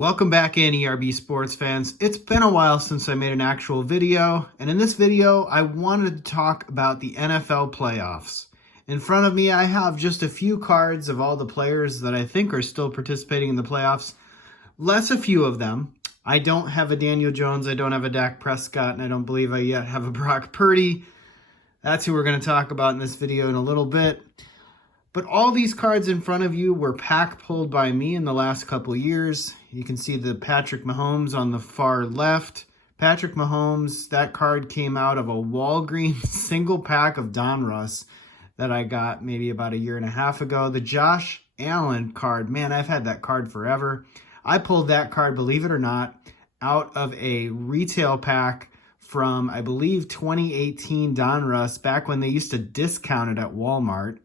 Welcome back in, ERB sports fans. It's been a while since I made an actual video, and in this video I wanted to talk about the NFL playoffs. In front of me I have just a few cards of all the players that I think are still participating in the playoffs. Less a few of them. I don't have a Daniel Jones, I don't have a Dak Prescott, and I don't believe I yet have a Brock Purdy. That's who we're going to talk about in this video in a little bit. But all these cards in front of you were pack pulled by me in the last couple of years. You can see the Patrick Mahomes on the far left. Patrick Mahomes, that card came out of a Walgreens single pack of Donruss that I got maybe about a year and a half ago. The Josh Allen card, man, I've had that card forever. I pulled that card, believe it or not, out of a retail pack from, I believe, 2018 Donruss, back when they used to discount it at Walmart.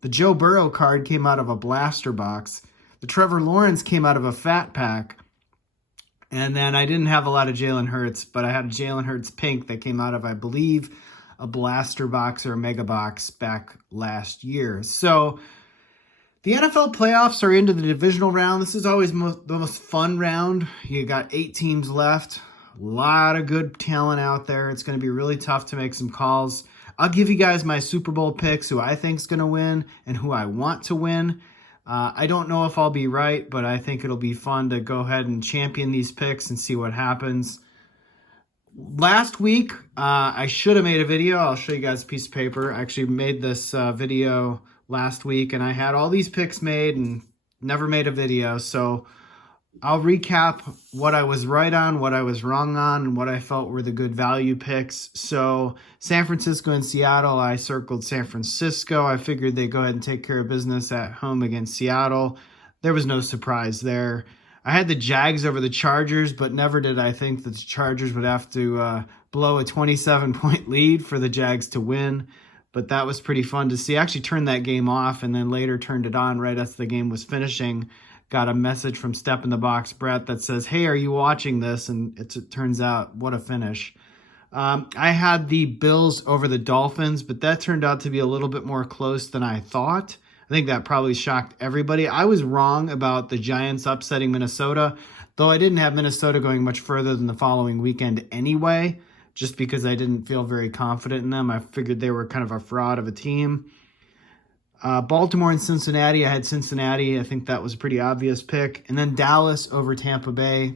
The Joe Burrow card came out of a blaster box. The Trevor Lawrence came out of a fat pack. And then I didn't have a lot of Jalen Hurts, but I had a Jalen Hurts pink that came out of, I believe, a blaster box or a mega box back last year. So the NFL playoffs are into the divisional round. This is always the most fun round. You got 8 teams left. A lot of good talent out there. It's going to be really tough to make some calls. I'll give you guys my Super Bowl picks, who I think is going to win and who I want to win. I don't know if I'll be right, but I think it'll be fun to go ahead and champion these picks and see what happens. Last week, I should have made a video. I'll show you guys a piece of paper. I actually made this video last week, and I had all these picks made and never made a video. So I'll recap what I was right on, what I was wrong on, and what I felt were the good value picks. So San Francisco and Seattle, I circled San Francisco. I figured they'd go ahead and take care of business at home against Seattle. There was no surprise there. I had the Jags over the Chargers, but never did I think that the Chargers would have to blow a 27-point lead for the Jags to win. But that was pretty fun to see. I actually turned that game off and then later turned it on right as the game was finishing. Got a message from Step in the Box Brett that says, "Hey, are you watching this?" And it turns out, what a finish. I had the Bills over the Dolphins, but that turned out to be a little bit more close than I thought. I think that probably shocked everybody. I was wrong about the Giants upsetting Minnesota, though I didn't have Minnesota going much further than the following weekend anyway, just because I didn't feel very confident in them. I figured they were kind of a fraud of a team. Baltimore and Cincinnati, I had Cincinnati. I think that was a pretty obvious pick. And then Dallas over Tampa Bay.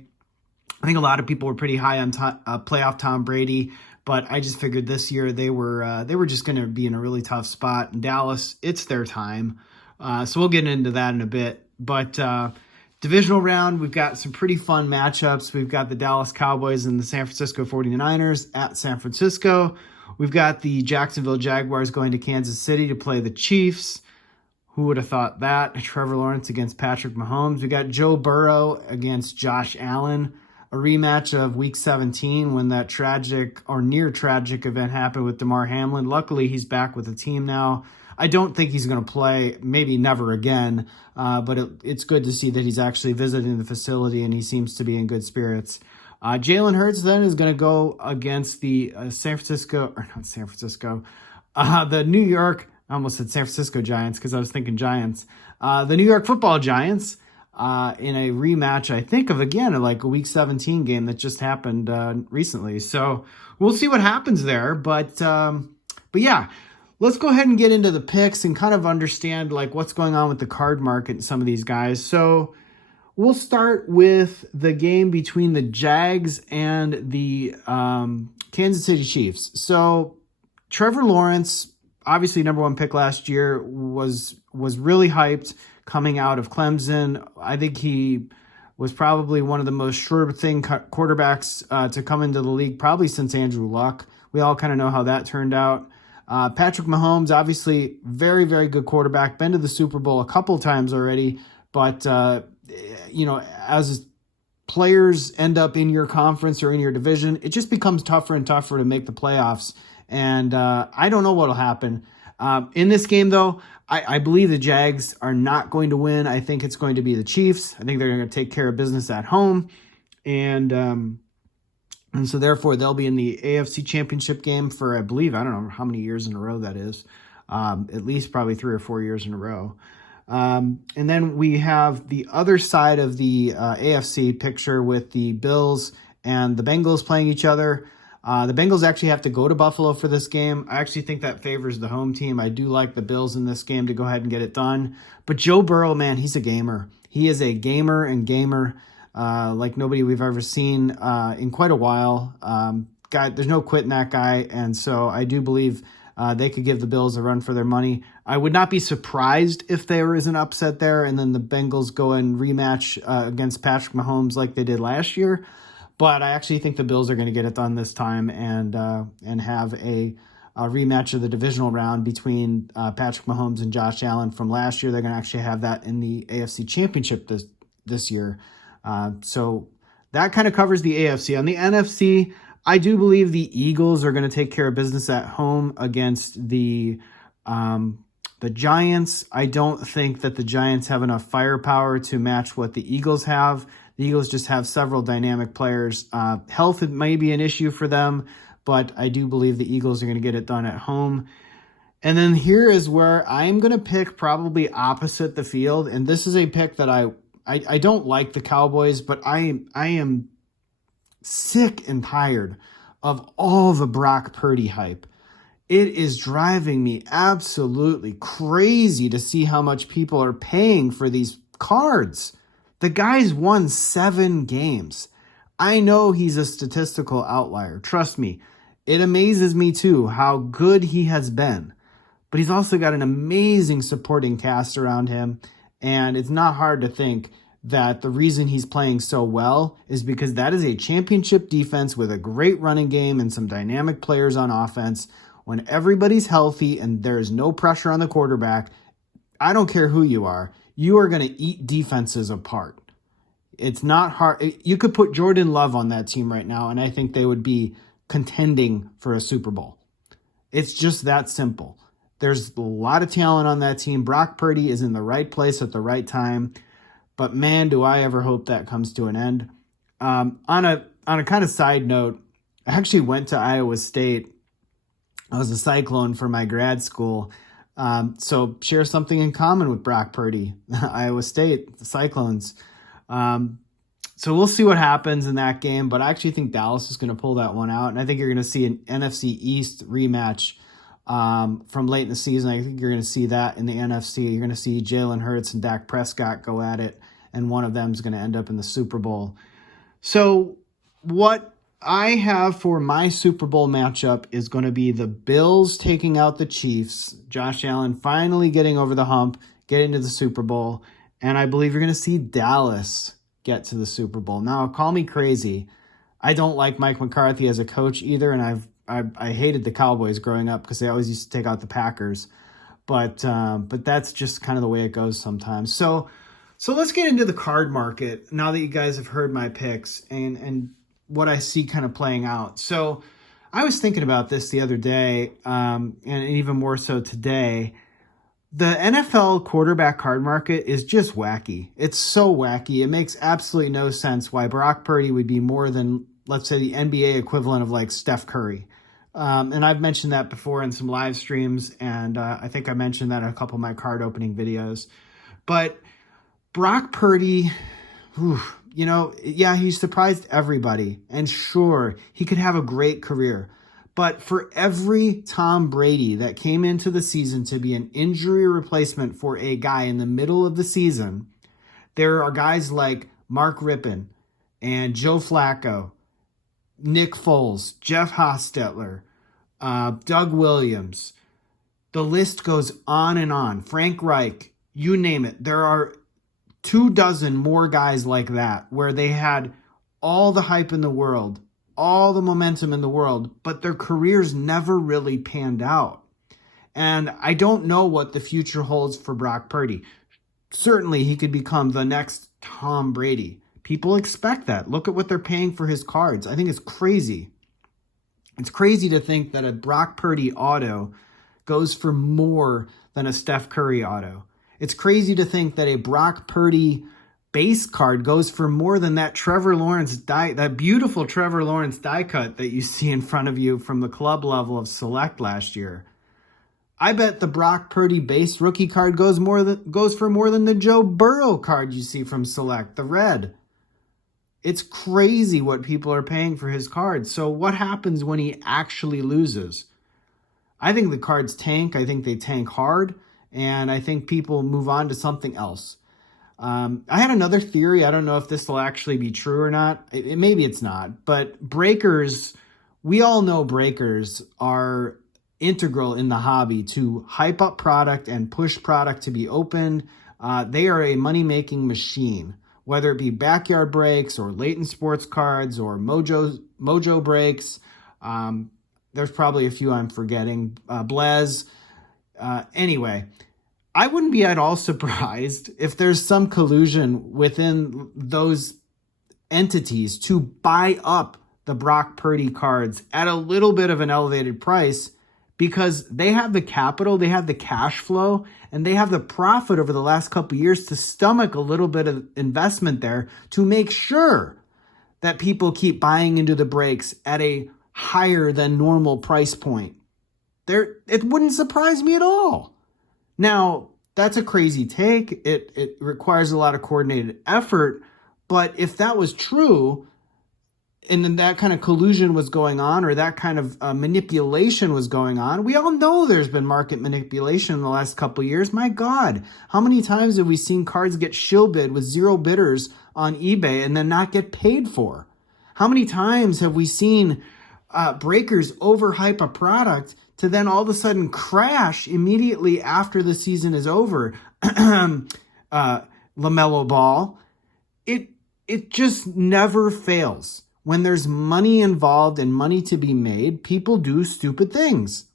I think a lot of people were pretty high on playoff Tom Brady, but I just figured this year they were just going to be in a really tough spot. And Dallas, it's their time. So we'll get into that in a bit. But divisional round, we've got some pretty fun matchups. We've got the Dallas Cowboys and the San Francisco 49ers at San Francisco. We've got the Jacksonville Jaguars going to Kansas City to play the Chiefs. Who would have thought that? Trevor Lawrence against Patrick Mahomes. We got Joe Burrow against Josh Allen. A rematch of Week 17 when that tragic or near tragic event happened with Damar Hamlin. Luckily, he's back with the team now. I don't think he's going to play, maybe never again, but it's good to see that he's actually visiting the facility and he seems to be in good spirits. Jalen Hurts then is going to go against the the New York, I almost said San Francisco Giants because I was thinking Giants. The New York Football Giants in a rematch, I think of again, like a Week 17 game that just happened recently. So we'll see what happens there. But yeah, let's go ahead and get into the picks and kind of understand like what's going on with the card market and some of these guys. So we'll start with the game between the Jags and the Kansas City Chiefs. So Trevor Lawrence, obviously number one pick last year, was really hyped coming out of Clemson. I think he was probably one of the most sure thing quarterbacks to come into the league probably since Andrew Luck. We all kind of know how that turned out. Patrick Mahomes, obviously very, very good quarterback, been to the Super Bowl a couple times already, but as players end up in your conference or in your division, it just becomes tougher and tougher to make the playoffs. And I don't know what will happen. In this game, though, I believe the Jags are not going to win. I think it's going to be the Chiefs. I think they're going to take care of business at home. And so, therefore, they'll be in the AFC Championship game for, I believe, I don't know how many years in a row that is. At least probably 3 or 4 years in a row. And then we have the other side of the AFC picture with the Bills and the Bengals playing each other. The Bengals actually have to go to Buffalo for this game. I actually think that favors the home team. I do like the Bills in this game to go ahead and get it done. But Joe Burrow, man, he's a gamer. He is a gamer like nobody we've ever seen in quite a while. There's no quitting that guy. And so I do believe they could give the Bills a run for their money. I would not be surprised if there is an upset there and then the Bengals go and rematch against Patrick Mahomes like they did last year. But I actually think the Bills are going to get it done this time and have a rematch of the divisional round between Patrick Mahomes and Josh Allen from last year. They're going to actually have that in the AFC Championship this year. So that kind of covers the AFC. On the NFC, I do believe the Eagles are going to take care of business at home against the Giants. I don't think that the Giants have enough firepower to match what the Eagles have. The Eagles just have several dynamic players. Health may be an issue for them, but I do believe the Eagles are going to get it done at home. And then here is where I'm going to pick probably opposite the field. And this is a pick that I don't like the Cowboys, but I am sick and tired of all the Brock Purdy hype. It is driving me absolutely crazy to see how much people are paying for these cards. The guy's won 7 games. I know he's a statistical outlier. Trust me. It amazes me too how good he has been. But he's also got an amazing supporting cast around him. And it's not hard to think that the reason he's playing so well is because that is a championship defense with a great running game and some dynamic players on offense. When everybody's healthy and there is no pressure on the quarterback, I don't care who you are going to eat defenses apart. It's not hard. You could put Jordan Love on that team right now, and I think they would be contending for a Super Bowl. It's just that simple. There's a lot of talent on that team. Brock Purdy is in the right place at the right time. But man, do I ever hope that comes to an end. On a kind of side note, I actually went to Iowa State. I was a Cyclone for my grad school. So share something in common with Brock Purdy, Iowa State, the Cyclones. So we'll see what happens in that game, but I actually think Dallas is going to pull that one out. And I think you're going to see an NFC East rematch from late in the season. I think you're going to see that in the NFC. You're going to see Jalen Hurts and Dak Prescott go at it, and one of them is going to end up in the Super Bowl. So what I have for my Super Bowl matchup is going to be the Bills taking out the Chiefs, Josh Allen finally getting over the hump, getting to the Super Bowl, and I believe you're going to see Dallas get to the Super Bowl. Now, call me crazy. I don't like Mike McCarthy as a coach either, and I hated the Cowboys growing up because they always used to take out the Packers. But that's just kind of the way it goes sometimes. So let's get into the card market now that you guys have heard my picks and what I see kind of playing out. So I was thinking about this the other day, and even more so today. The NFL quarterback card market is just wacky. It's so wacky. It makes absolutely no sense why Brock Purdy would be more than, let's say, the NBA equivalent of like Steph Curry. And I've mentioned that before in some live streams, and I think I mentioned that in a couple of my card opening videos. But Brock Purdy, he surprised everybody. And sure, he could have a great career. But for every Tom Brady that came into the season to be an injury replacement for a guy in the middle of the season, there are guys like Mark Rippon and Joe Flacco, Nick Foles, Jeff Hostetler, Doug Williams. The list goes on and on. Frank Reich, you name it. There are 24 more guys like that where they had all the hype in the world, all the momentum in the world, but their careers never really panned out. And I don't know what the future holds for Brock Purdy. Certainly, he could become the next Tom Brady. People expect that. Look at what they're paying for his cards. I think it's crazy. It's crazy to think that a Brock Purdy auto goes for more than a Steph Curry auto. It's crazy to think that a Brock Purdy base card goes for more than that that beautiful Trevor Lawrence die cut that you see in front of you from the club level of Select last year. I bet the Brock Purdy base rookie card goes for more than the Joe Burrow card you see from Select, the red. It's crazy what people are paying for his cards. So what happens when he actually loses? I think the cards tank. I think they tank hard. And I think people move on to something else. I had another theory. I don't know if this will actually be true or not. Maybe it's not. But breakers, we all know breakers are integral in the hobby to hype up product and push product to be opened. They are a money-making machine, whether it be backyard breaks or latent sports cards or mojo breaks. There's probably a few I'm forgetting. Blez. Anyway, I wouldn't be at all surprised if there's some collusion within those entities to buy up the Brock Purdy cards at a little bit of an elevated price, because they have the capital, they have the cash flow, and they have the profit over the last couple of years to stomach a little bit of investment there to make sure that people keep buying into the breaks at a higher than normal price point. It wouldn't surprise me at all. Now, that's a crazy take. It requires a lot of coordinated effort, but if that was true, and then that kind of collusion was going on, or that kind of manipulation was going on, we all know there's been market manipulation in the last couple of years. My God, how many times have we seen cards get shill bid with zero bidders on eBay and then not get paid for? How many times have we seen breakers overhype a product to then all of a sudden crash immediately after the season is over? LaMelo Ball. It just never fails. When there's money involved and money to be made, people do stupid things.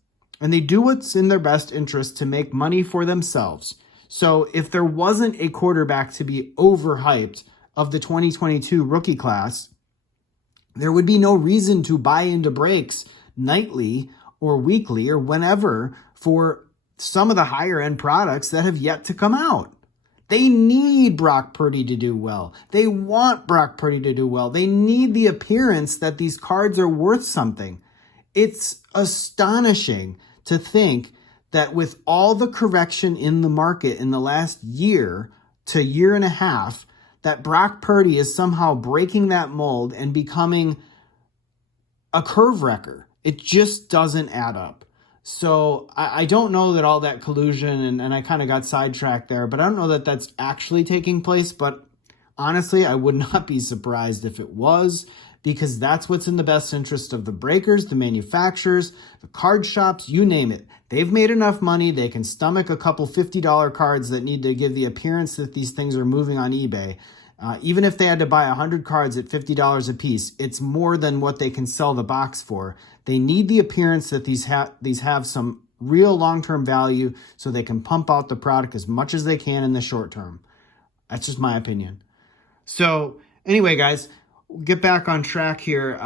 And they do what's in their best interest to make money for themselves. So if there wasn't a quarterback to be overhyped of the 2022 rookie class, there would be no reason to buy into breaks nightly or weekly or whenever for some of the higher end products that have yet to come out. They need Brock Purdy to do well. They want Brock Purdy to do well. They need the appearance that these cards are worth something. It's astonishing to think that with all the correction in the market in the last year to year and a half, that Brock Purdy is somehow breaking that mold and becoming a curve wrecker. It just doesn't add up. So I don't know that all that collusion, and I kind of got sidetracked there, but I don't know that that's actually taking place. But honestly, I would not be surprised if it was, because that's what's in the best interest of the breakers, the manufacturers, the card shops, you name it. They've made enough money. They can stomach a couple $50 cards that need to give the appearance that these things are moving on eBay. Even if they had to buy 100 cards at $50 a piece, it's more than what they can sell the box for. They need the appearance that these have some real long-term value so they can pump out the product as much as they can in the short term. That's just my opinion. So anyway, guys, we'll get back on track here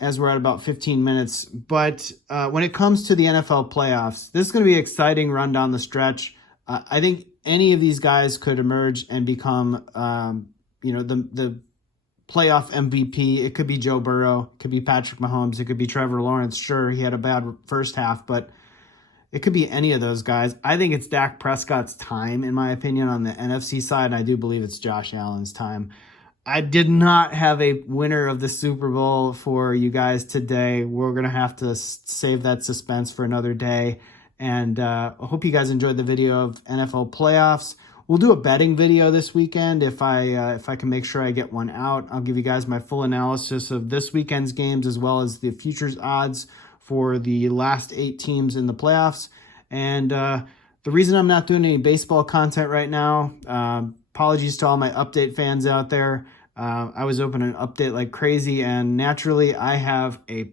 as we're at about 15 minutes. But when it comes to the NFL playoffs, this is going to be an exciting run down the stretch. I think any of these guys could emerge and become, the playoff MVP. It could be Joe Burrow. It could be Patrick Mahomes. It could be Trevor Lawrence. Sure, he had a bad first half, but it could be any of those guys. I think it's Dak Prescott's time, in my opinion, on the NFC side. And I do believe it's Josh Allen's time. I did not have a winner of the Super Bowl for you guys today. We're going to have to save that suspense for another day. And I hope you guys enjoyed the video of NFL playoffs. We'll do a betting video this weekend if I can make sure I get one out. I'll give you guys my full analysis of this weekend's games as well as the futures odds for the last 8 teams in the playoffs. And the reason I'm not doing any baseball content right now, apologies to all my update fans out there. I was opening an update like crazy, and naturally I have a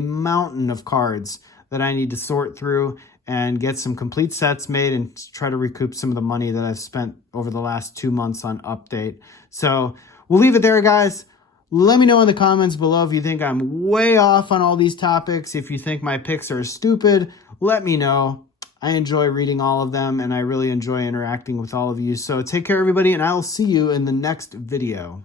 mountain of cards that I need to sort through and get some complete sets made and try to recoup some of the money that I've spent over the last 2 months on update. So we'll leave it there, guys. Let me know in the comments below if you think I'm way off on all these topics. If you think my picks are stupid, let me know. I enjoy reading all of them, and I really enjoy interacting with all of you. So take care, everybody, and I'll see you in the next video.